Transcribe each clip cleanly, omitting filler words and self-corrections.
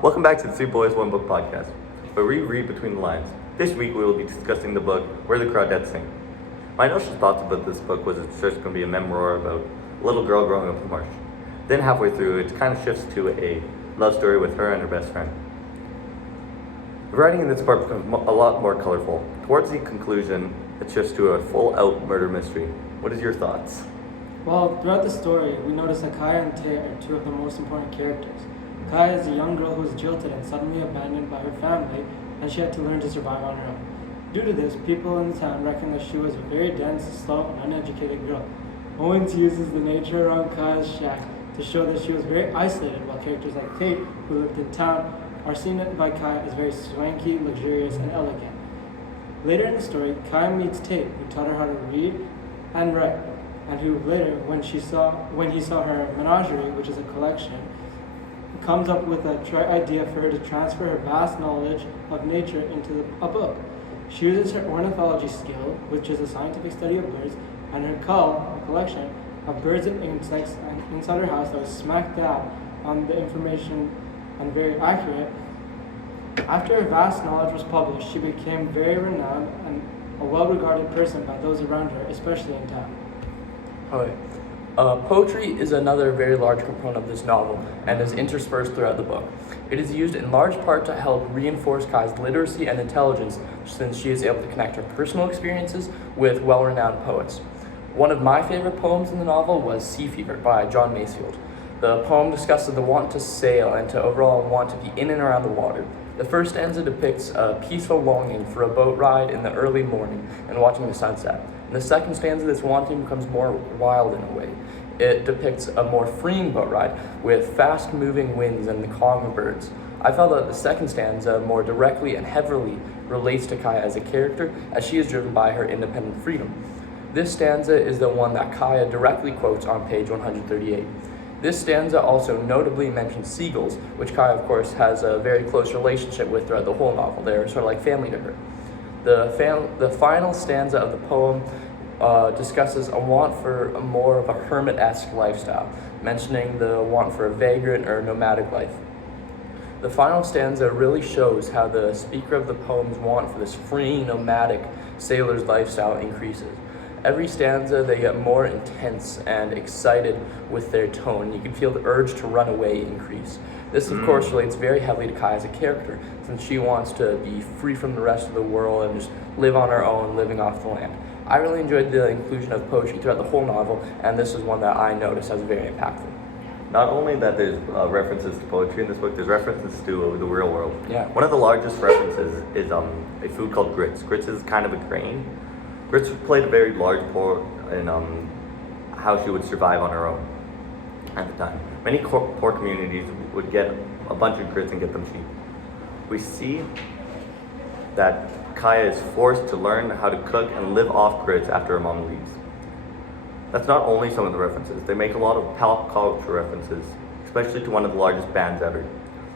Welcome back to the Three Boys, One Book podcast, where we read between the lines. This week we will be discussing the book, Where the Crawdads Sing. My initial thoughts about this book was it's just going to be a memoir about a little girl growing up in the marsh. Then halfway through, it kind of shifts to a love story with her and her best friend. The writing in this part becomes a lot more colorful. Towards the conclusion, it shifts to a full-out murder mystery. What is your thoughts? Well, throughout the story, we notice that Kaya and Tay are two of the most important characters. Kaya is a young girl who was jilted and suddenly abandoned by her family, and she had to learn to survive on her own. Due to this, people in the town reckon that she was a very dense, slow, and uneducated girl. Owens uses the nature around Kaya's shack to show that she was very isolated, while characters like Tate, who lived in town, are seen by Kaya as very swanky, luxurious, and elegant. Later in the story, Kaya meets Tate, who taught her how to read and write, and who later, when he saw her menagerie, which is a collection, comes up with a idea for her to transfer her vast knowledge of nature into a book. She uses her ornithology skill, which is a scientific study of birds, and her cull, a collection of birds and insects inside her house that was smack dab on the information and very accurate. After her vast knowledge was published, she became very renowned and a well-regarded person by those around her, especially in town. Okay. Poetry is another very large component of this novel and is interspersed throughout the book. It is used in large part to help reinforce Kai's literacy and intelligence, since she is able to connect her personal experiences with well-renowned poets. One of my favorite poems in the novel was Sea Fever by John Masefield. The poem discusses the want to sail and to overall want to be in and around the water. The first stanza depicts a peaceful longing for a boat ride in the early morning and watching the sunset. In the second stanza, this wanting becomes more wild in a way. It depicts a more freeing boat ride with fast-moving winds and the calling of birds. I felt that the second stanza more directly and heavily relates to Kaya as a character, as she is driven by her independent freedom. This stanza is the one that Kaya directly quotes on page 138. This stanza also notably mentions seagulls, which Kaya, of course, has a very close relationship with throughout the whole novel. They're sort of like family to her. The final stanza of the poem discusses a want for more of a hermit-esque lifestyle, mentioning the want for a vagrant or nomadic life. The final stanza really shows how the speaker of the poem's want for this free, nomadic sailor's lifestyle increases. Every stanza, they get more intense and excited with their tone. You can feel the urge to run away increase. This, of course, relates very heavily to Kai as a character, since she wants to be free from the rest of the world and just live on her own, living off the land. I really enjoyed the inclusion of poetry throughout the whole novel, and this is one that I noticed as very impactful. Not only that there's references to poetry in this book, there's references to the real world. Yeah. One of the largest references is a food called grits. Grits is kind of a grain. Grits played a very large part in how she would survive on her own at the time. Many poor communities would get a bunch of grits and get them cheap. We see that Kaya is forced to learn how to cook and live off grits after her mom leaves. That's not only some of the references. They make a lot of pop culture references, especially to one of the largest bands ever.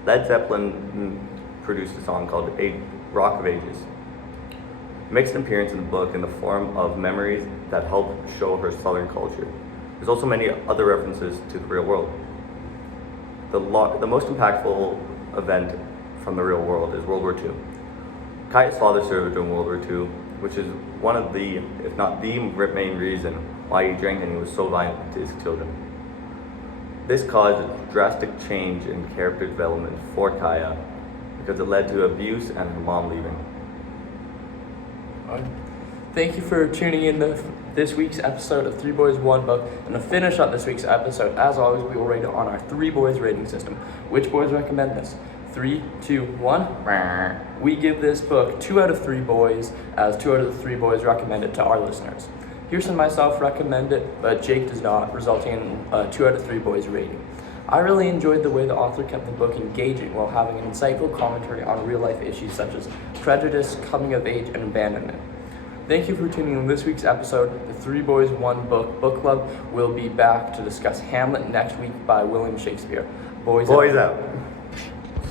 Led Zeppelin produced a song called Rock of Ages. It makes an appearance in the book in the form of memories that help show her Southern culture. There's also many other references to the real world. The most impactful event from the real world is World War II. Kaya's father served during World War II, which is one of the, if not the main reason why he drank and he was so violent to his children. This caused a drastic change in character development for Kaya because it led to abuse and her mom leaving. Thank you for tuning in to this week's episode of Three Boys, One Book. And to finish up this week's episode, as always, we will rate it on our Three Boys rating system. Which boys recommend this? 3, 2, 1. We give this book 2 out of 3 boys, as 2 out of the 3 boys recommend it to our listeners. Pearson and myself recommend it, but Jake does not, resulting in a 2 out of 3 boys rating. I really enjoyed the way the author kept the book engaging while having an insightful commentary on real-life issues such as prejudice, coming of age, and abandonment. Thank you for tuning in this week's episode. The Three Boys, One Book book club will be back to discuss Hamlet next week by William Shakespeare. Boys out.